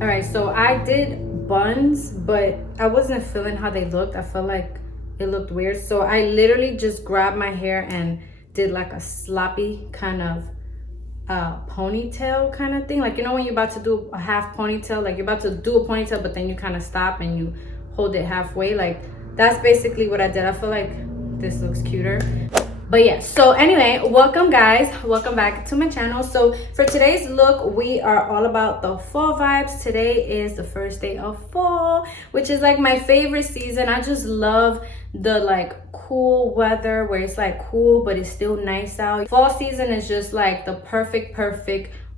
All right, so I did buns, but I wasn't feeling how they looked. I felt like it looked weird. So I literally just grabbed my hair and did like a sloppy kind of ponytail kind of thing. Like, you know when you're about to do a half ponytail, like you're about to do a ponytail, but then you kind of stop and you hold it halfway. Like, that's basically what I did. I feel like this looks cuter. But yeah, so anyway, welcome guys, welcome back to my channel. So for today's look, we are all about the fall vibes. Today is the first day of fall, which is like my favorite season. I just love the like cool weather where it's like cool but it's still nice out. Fall season is just like the perfect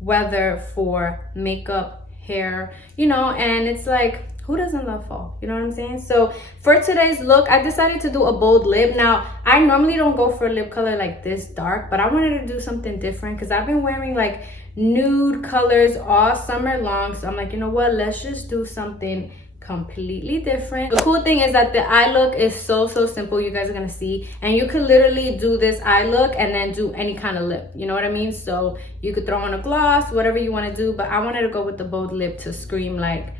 weather for makeup, hair, you know, and it's like, who doesn't love fall? You know what I'm saying? So for today's look, I decided to do a bold lip. Now, I normally don't go for a lip color like this dark, but I wanted to do something different because I've been wearing like nude colors all summer long. So I'm like, you know what? Let's just do something completely different. The cool thing is that the eye look is so simple. You guys are gonna see, and you could literally do this eye look and then do any kind of lip. You know what I mean? So you could throw on a gloss, whatever you want to do, but I wanted to go with the bold lip to scream like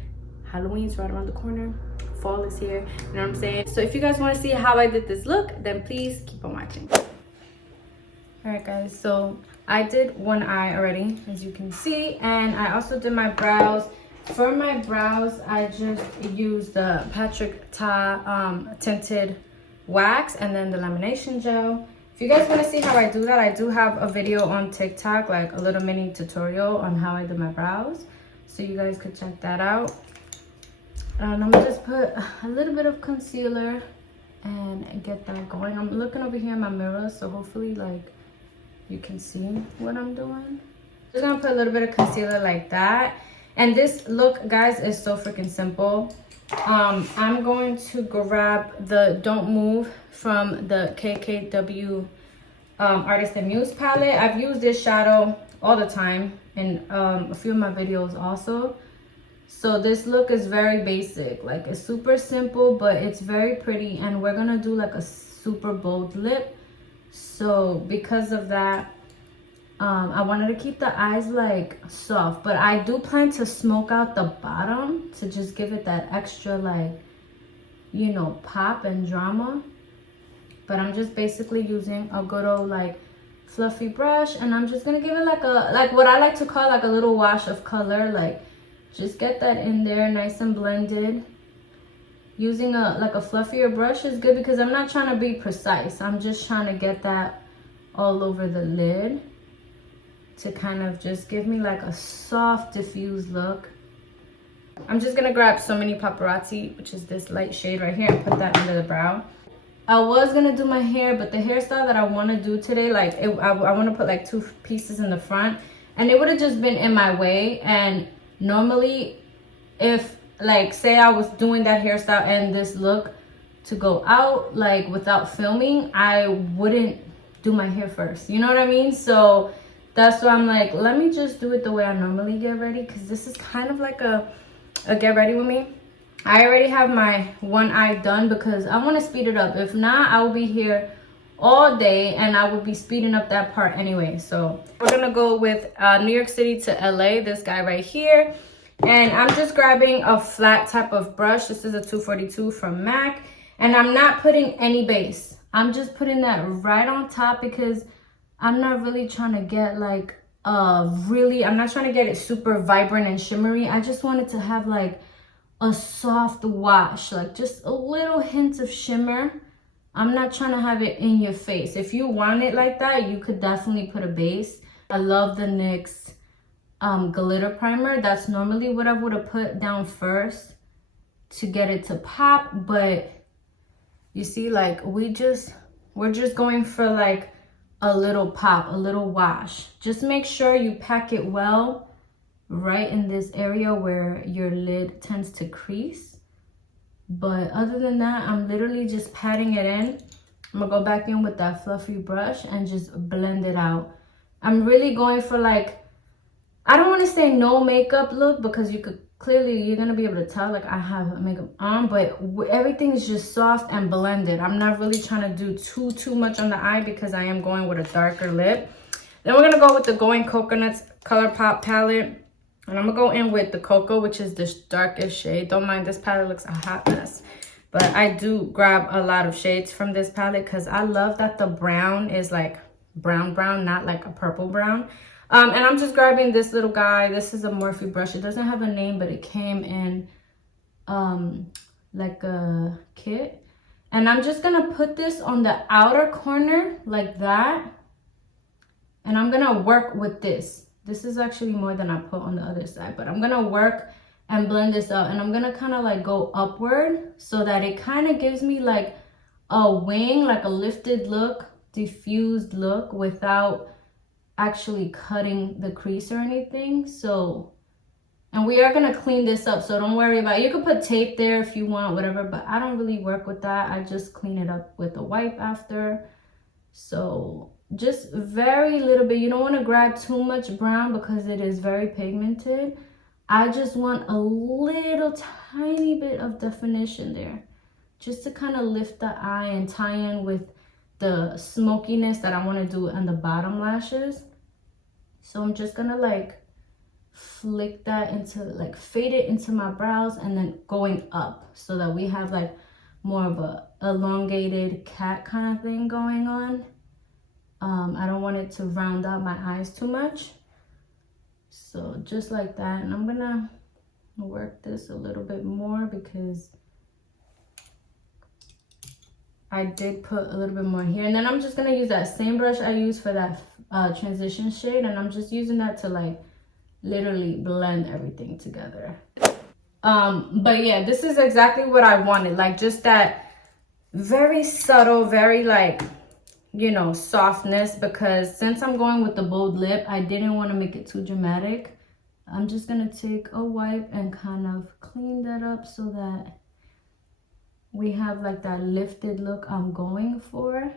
Halloween's right around the corner, fall is here, you know what I'm saying? So if you guys want to see how I did this look, then please keep on watching. All right guys, so I did one eye already, as you can see, and I also did my brows. For my brows, I just used the Patrick Ta tinted wax and then the lamination gel. If you guys want to see how I do that, I do have a video on TikTok, like a little mini tutorial on how I do my brows, so you guys could check that out. And I'm gonna just put a little bit of concealer and get that going. I'm looking over here in my mirror, so hopefully like you can see what I'm doing. Just gonna put a little bit of concealer like that. And this look, guys, is so freaking simple. I'm going to grab the Don't Move from the KKW Artist and Muse palette. I've used this shadow all the time in a few of my videos also. So this look is very basic, like it's super simple, but it's very pretty, and we're gonna do like a super bold lip. So because of that, I wanted to keep the eyes like soft, but I do plan to smoke out the bottom to just give it that extra like, you know, pop and drama. But I'm just basically using a good old like fluffy brush, and I'm just gonna give it like a, like what I like to call like a little wash of color, like just get that in there nice and blended. Using a like a fluffier brush is good because I'm not trying to be precise. I'm just trying to get that all over the lid to kind of just give me like a soft diffused look. I'm just gonna grab So Many Paparazzi, which is this light shade right here, and put that under the brow. I was gonna do my hair, but the hairstyle that I want to do today, like I want to put like two pieces in the front, and it would have just been in my way. And normally, if like say I was doing that hairstyle and this look to go out like without filming, I wouldn't do my hair first, you know what I mean? So that's why I'm like, let me just do it the way I normally get ready, because this is kind of like a get ready with me. I already have my one eye done because I want to speed it up. If not, I will be here all day and I will be speeding up that part anyway. So we're gonna go with New York City to LA, this guy right here. And I'm just grabbing a flat type of brush. This is a 242 from MAC, and I'm not putting any base. I'm just putting that right on top because I'm not really trying to get like I'm not trying to get it super vibrant and shimmery. I just want it to have like a soft wash, like just a little hint of shimmer. I'm not trying to have it in your face. If you want it like that, you could definitely put a base. I love the NYX glitter primer. That's normally what I would have put down first to get it to pop, but you see, like we're just going for like a little pop, a little wash. Just make sure you pack it well right in this area where your lid tends to crease. But other than that, I'm literally just patting it in. I'm gonna go back in with that fluffy brush and just blend it out. I'm really going for like, I don't want to say no makeup look, because you could clearly, you're gonna be able to tell like I have makeup on, but everything is just soft and blended. I'm not really trying to do too much on the eye because I am going with a darker lip. Then we're gonna go with the Going Coconuts Color Pop palette. And I'm gonna go in with the Cocoa, which is this darkest shade. Don't mind, this palette looks a hot mess. But I do grab a lot of shades from this palette because I love that the brown is like brown, not like a purple brown. And I'm just grabbing this little guy. This is a Morphe brush. It doesn't have a name, but it came in like a kit. And I'm just gonna put this on the outer corner like that. And I'm gonna work with this. This is actually more than I put on the other side, but I'm gonna work and blend this out, and I'm gonna kind of like go upward so that it kind of gives me like a wing, like a lifted look, diffused look without actually cutting the crease or anything. So, and we are gonna clean this up, so don't worry about it. You could put tape there if you want, whatever, but I don't really work with that. I just clean it up with a wipe after. So just very little bit. You don't want to grab too much brown because it is very pigmented. I just want a little tiny bit of definition there, just to kind of lift the eye and tie in with the smokiness that I want to do on the bottom lashes. So I'm just gonna like flick that into, like fade it into my brows and then going up so that we have like more of a elongated cat kind of thing going on. I don't want it to round out my eyes too much. So just like that, and I'm gonna work this a little bit more because I did put a little bit more here. And then I'm just gonna use that same brush I used for that transition shade, and I'm just using that to like literally blend everything together. But yeah, this is exactly what I wanted, like just that very subtle, very like, you know, softness, because since I'm going with the bold lip, I didn't want to make it too dramatic. I'm just gonna take a wipe and kind of clean that up so that we have like that lifted look I'm going for.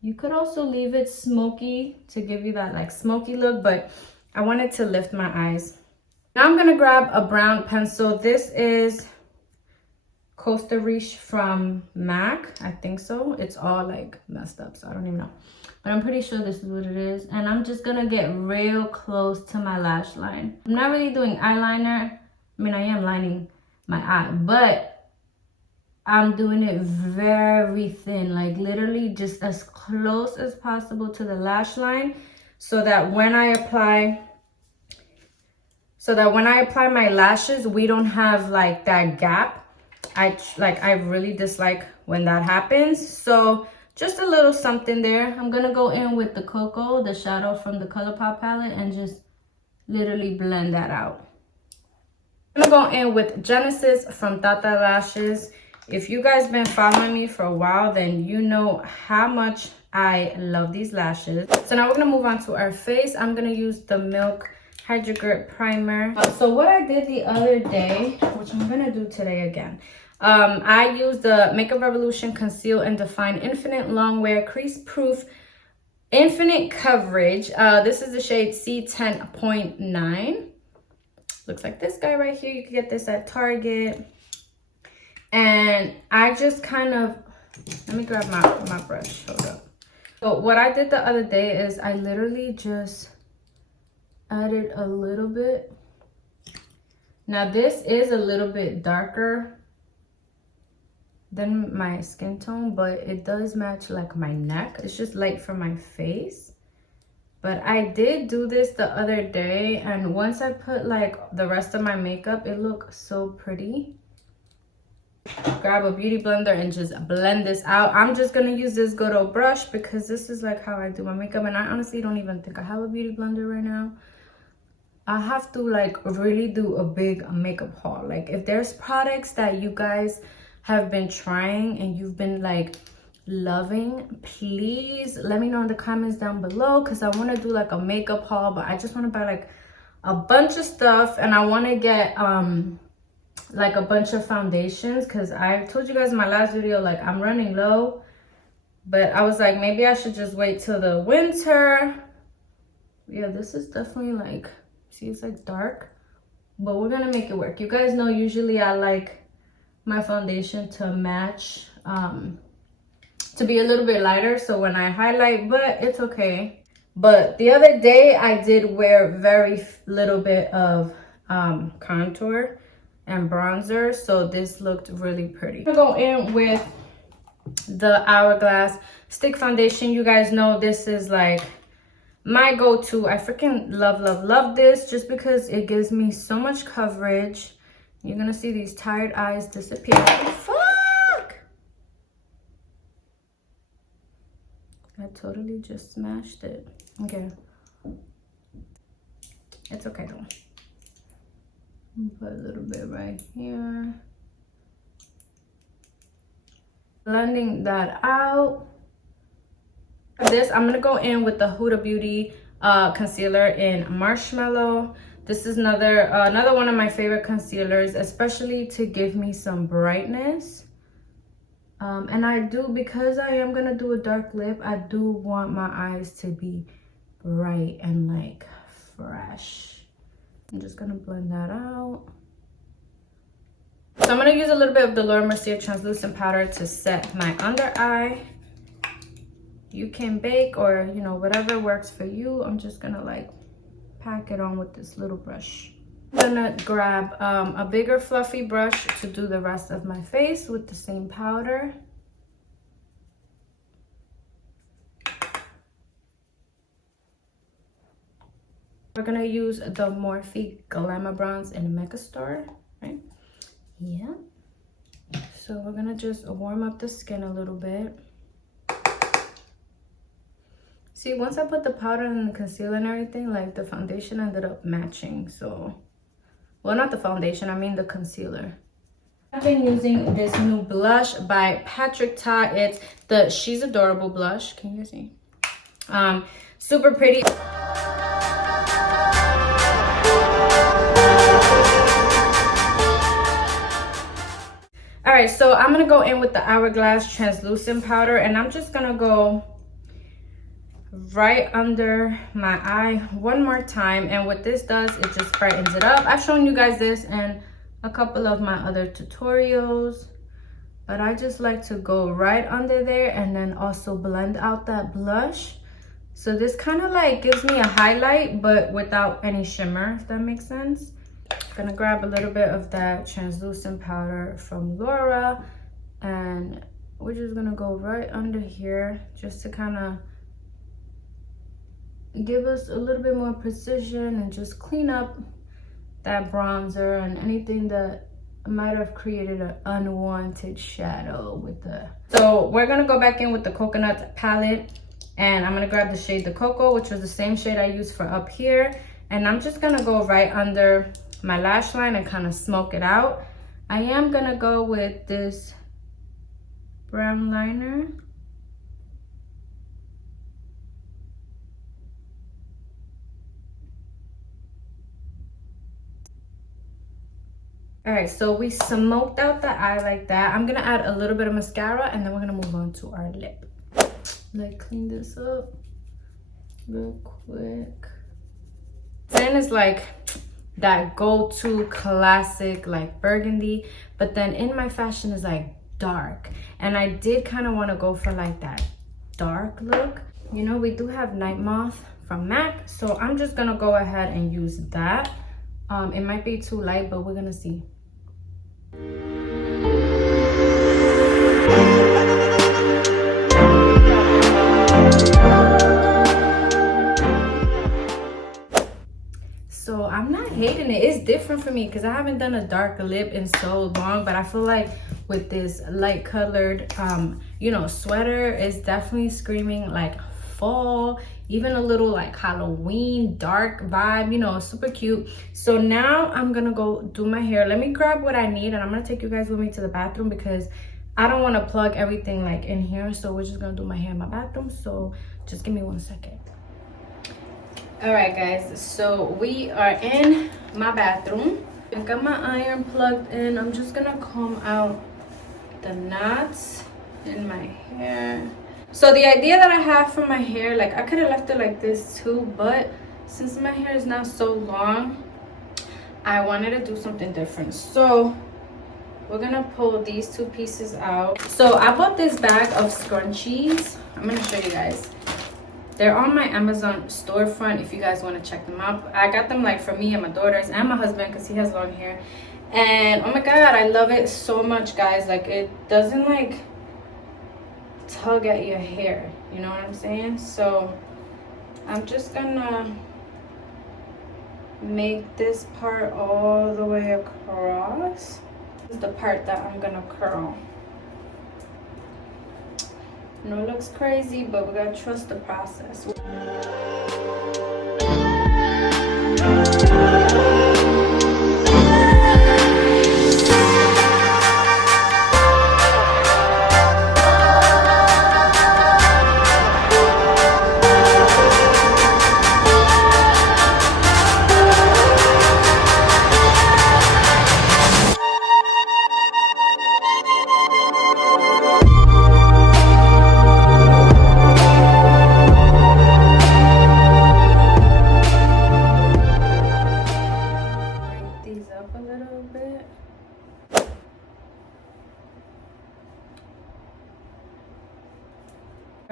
You could also leave it smoky to give you that like smoky look, but I wanted to lift my eyes. Now I'm gonna grab a brown pencil. This is Costa Riche from MAC, I think so. It's all like messed up, so I don't even know, but I'm pretty sure this is what it is. And I'm just gonna get real close to my lash line. I'm not really doing eyeliner. I mean, I am lining my eye, but I'm doing it very thin, like literally just as close as possible to the lash line, so that when I apply my lashes, we don't have like that gap. I really dislike when that happens. So just a little something there. I'm gonna go in with the Cocoa, the shadow from the ColourPop palette, and just literally blend that out. I'm gonna go in with Genesis from Tata Lashes. If you guys been following me for a while, then you know how much I love these lashes. So now we're gonna move on to our face. I'm gonna use the Milk Hydro Grip Primer. So what I did the other day, which I'm gonna do today again, I used the Makeup Revolution Conceal and Define Infinite Long Wear Crease Proof Infinite Coverage. This is the shade C10.9. Looks like this guy right here. You can get this at Target. And I just kind of, let me grab my brush, hold up. So what I did the other day is I literally just added a little bit. Now this is a little bit darker than my skin tone, but it does match like my neck. It's just light for my face. But I did do this the other day, and once I put like the rest of my makeup, it looked so pretty. Grab a beauty blender and just blend this out. I'm just gonna use this good old brush because this is like how I do my makeup, and I honestly don't even think I have a beauty blender right now. I have to like really do a big makeup haul. Like if there's products that you guys have been trying and you've been like loving, please let me know in the comments down below, because I want to do like a makeup haul. But I just want to buy like a bunch of stuff, and I want to get like a bunch of foundations, because I told you guys in my last video like I'm running low, but I was like maybe I should just wait till the winter. Yeah, this is definitely like, see, it's like dark, but we're gonna make it work. You guys know usually I like my foundation to match, to be a little bit lighter, so when I highlight, but it's okay. But the other day I did wear very little bit of contour and bronzer, so this looked really pretty. I'm gonna go in with the Hourglass stick foundation. You guys know this is like my go-to. I freaking love this just because it gives me so much coverage. You're gonna see these tired eyes disappear. Fuck! I totally just smashed it. Okay. It's okay though. Put a little bit right here. Blending that out. This, I'm gonna go in with the Huda Beauty concealer in Marshmallow. This is another one of my favorite concealers, especially to give me some brightness. And I do, because I am gonna do a dark lip, I do want my eyes to be bright and like fresh. I'm just gonna blend that out. So I'm gonna use a little bit of the Laura Mercier translucent powder to set my under eye. You can bake or, you know, whatever works for you. I'm just gonna like pack it on with this little brush. I'm gonna grab a bigger fluffy brush to do the rest of my face with the same powder. We're gonna use the Morphe Glamour Bronze in Mega Star, right? Yeah. So we're gonna just warm up the skin a little bit. See, once I put the powder and the concealer and everything, like the foundation ended up matching. So, well, not the foundation, I mean the concealer. I've been using this new blush by Patrick Ta. It's the She's Adorable blush. Can you see? Super pretty. All right, so I'm gonna go in with the Hourglass translucent powder, and I'm just gonna go right under my eye one more time. And what this does, it just brightens it up. I've shown you guys this in a couple of my other tutorials, but I just like to go right under there and then also blend out that blush. So this kind of like gives me a highlight, but without any shimmer, if that makes sense. I'm gonna grab a little bit of that translucent powder from Laura, and we're just gonna go right under here just to kind of give us a little bit more precision and just clean up that bronzer and anything that might have created an unwanted shadow with the... So we're gonna go back in with the Coconut palette, and I'm gonna grab the shade The Cocoa, which was the same shade I used for up here, and I'm just gonna go right under my lash line and kind of smoke it out. I am gonna go with this brown liner. All right, so we smoked out the eye like that. I'm gonna add a little bit of mascara, and then we're gonna move on to our lip. Like, clean this up real quick. Then it's like that go-to classic like burgundy, but then in my fashion is like dark, and I did kind of want to go for like that dark look. You know, we do have Night Moth from MAC, so I'm just gonna go ahead and use that. It might be too light, but we're gonna see. So I'm not hating it. It's different for me because I haven't done a dark lip in so long, but I feel like with this light colored you know, sweater, it's definitely screaming like fall, even a little like Halloween dark vibe, you know, super cute. So now I'm gonna go do my hair. Let me grab what I need, and I'm gonna take you guys with me to the bathroom because I don't want to plug everything like in here. So we're just gonna do my hair in my bathroom, so just give me 1 second. All right guys, so we are in my bathroom. I got my iron plugged in. I'm just gonna comb out the knots in my hair. So the idea that I have for my hair, like I could have left it like this too, but since my hair is now so long, I wanted to do something different. So we're gonna pull these two pieces out. So I bought this bag of scrunchies. I'm gonna show you guys. They're on my Amazon storefront if you guys want to check them out. I got them like for me and my daughters and my husband because he has long hair. And oh my god, I love it so much, guys. Like, it doesn't like tug at your hair, you know what I'm saying? So I'm just gonna make this part all the way across. This is the part that I'm gonna curl. I know it looks crazy, but we gotta trust the process.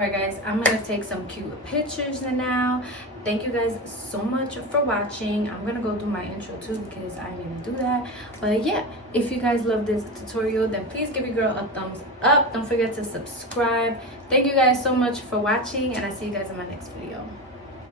Alright guys, I'm gonna take some cute pictures now. Thank you guys so much for watching. I'm gonna go do my intro too because I need to do that. But yeah, if you guys love this tutorial, then please give your girl a thumbs up. Don't forget to subscribe. Thank you guys so much for watching, and I'll see you guys in my next video.